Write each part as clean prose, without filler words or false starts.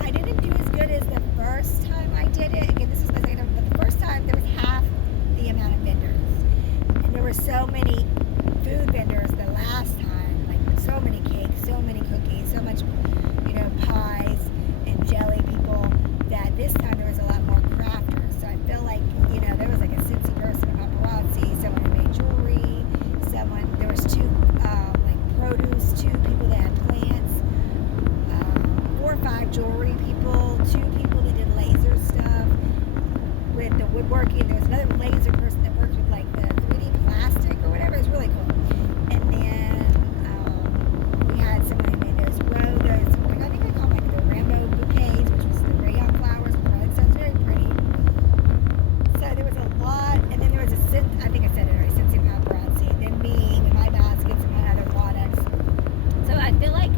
I didn't do as good as the first time I did it. Again, this was my second time, but the first time there was half the amount of vendors. And there were so many food vendors the last time, like so many cakes, so many cookies, so much, pies and jelly people, that this time there was a lot more crafters. So I feel like, there was like a Cincy person, a paparazzi, someone who made jewelry, there was two, produce, two people that had plants, 4 or 5 jewelry people, 2 people that did laser stuff with the woodworking. There was another laser person that worked with like the 3D plastic or whatever. It was really cool. And then we had someone who made those I think we call them like the rainbow bouquets, which was the rayon flowers with red. So it's very pretty. So there was a lot, and then there was I think I said it already, Cincy paparazzi, and then me with my baskets and my other products. So I feel like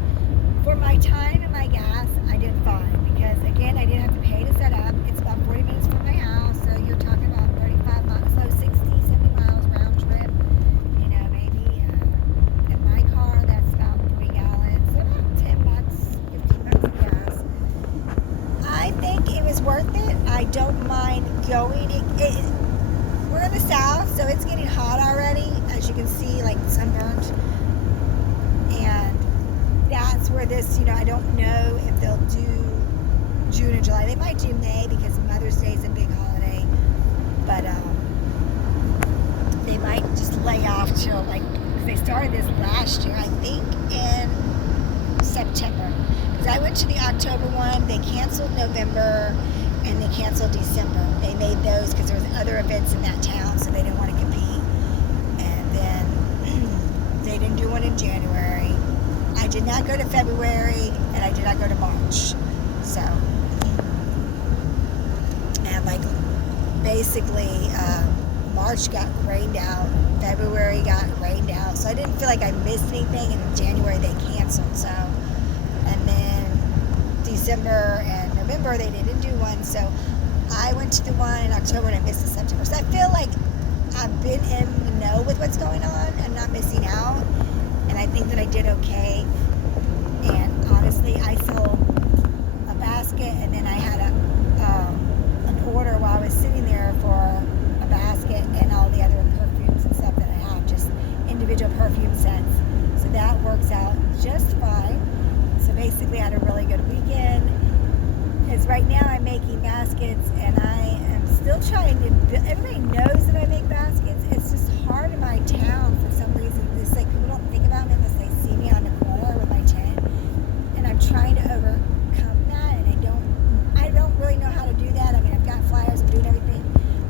for my time and my gas, I did fine, because again, I didn't have to pay to set up. It's about 40 minutes from my house, so you're talking about 35 miles, so 60, 70 miles round trip. Maybe in my car, that's about 3 gallons, so about 10 bucks, 15 bucks of gas. I think it was worth it. I don't mind going. We're in the south, so it's getting hot already, as you can see, like sunburnt. And that's where this, I don't know if they'll do June or July. They might do May because Mother's Day is a big holiday, but they might just lay off till because they started this last year, I think in September. Because I went to the October one, they canceled November, and they canceled December. They made those because there was other events in that town, so they didn't want to compete. And then they didn't do one in January. I did not go to February, and I did not go to March. So, and basically, March got rained out, February got rained out, so I didn't feel like I missed anything. And in January they canceled. So, and then December and November they didn't do one. So I went to the one in October and I missed the September. So I feel like I've been in the know with what's going on and not missing out. And I think that I did okay. And honestly, I sold a basket, and then I had an order while I was sitting there for a basket and all the other perfumes and stuff that I have, just individual perfume scents. So that works out just fine. So basically, I had a really good weekend. Because right now I'm making baskets, and I am still trying to. Everybody knows that I make baskets. It's just hard in my town for some reason. It's like people don't think about me unless they see me on the corner with my tent. And I'm trying to overcome that, and I don't really know how to do that. I mean, I've got flyers, I'm doing everything.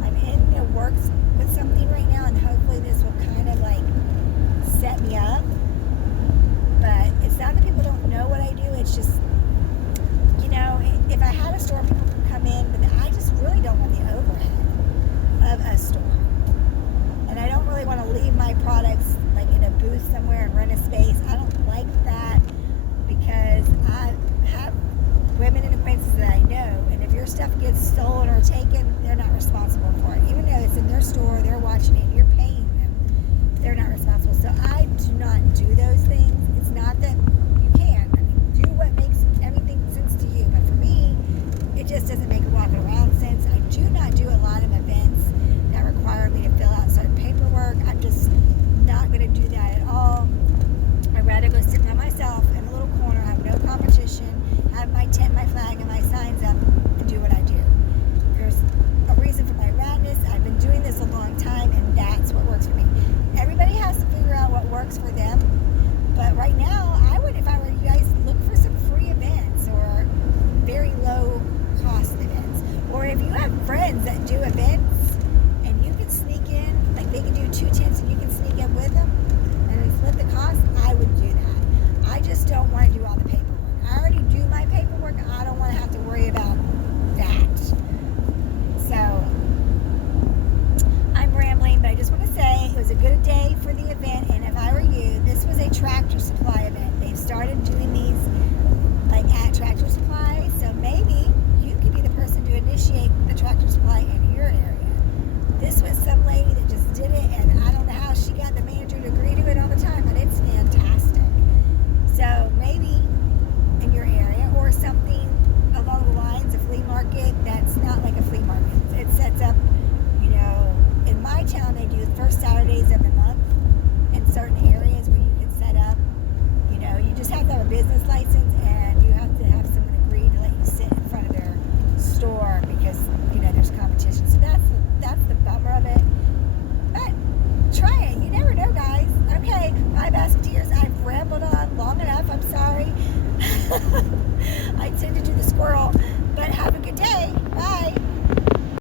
I'm in the works with something right now, and hopefully this will kind of set me up. But it's not that people don't know what I do. It's just, if I had a store, people could come in, but I just really don't want the overhead of a store. And I don't really want to leave my products in a booth somewhere and rent a space. I don't like that, because I have women and acquaintances that I know, and if your stuff gets stolen or taken, they're not responsible for it. Even though it's in their store, they're watching it, you're paying them, they're not responsible. So I do not do those things. It's not that you can't. I mean, do what makes everything sense to you. But for me, it just doesn't make walking around sense. I do not do a lot of events that require me to fill out certain paperwork. I'm just not going to do that at all. I'd rather go sit by myself in a little corner, have no competition, have my tent, my flag, and my signs up, and do what I do. There's a reason for my radness. I've been doing this a long I tend to do the squirrel. But have a good day. Bye.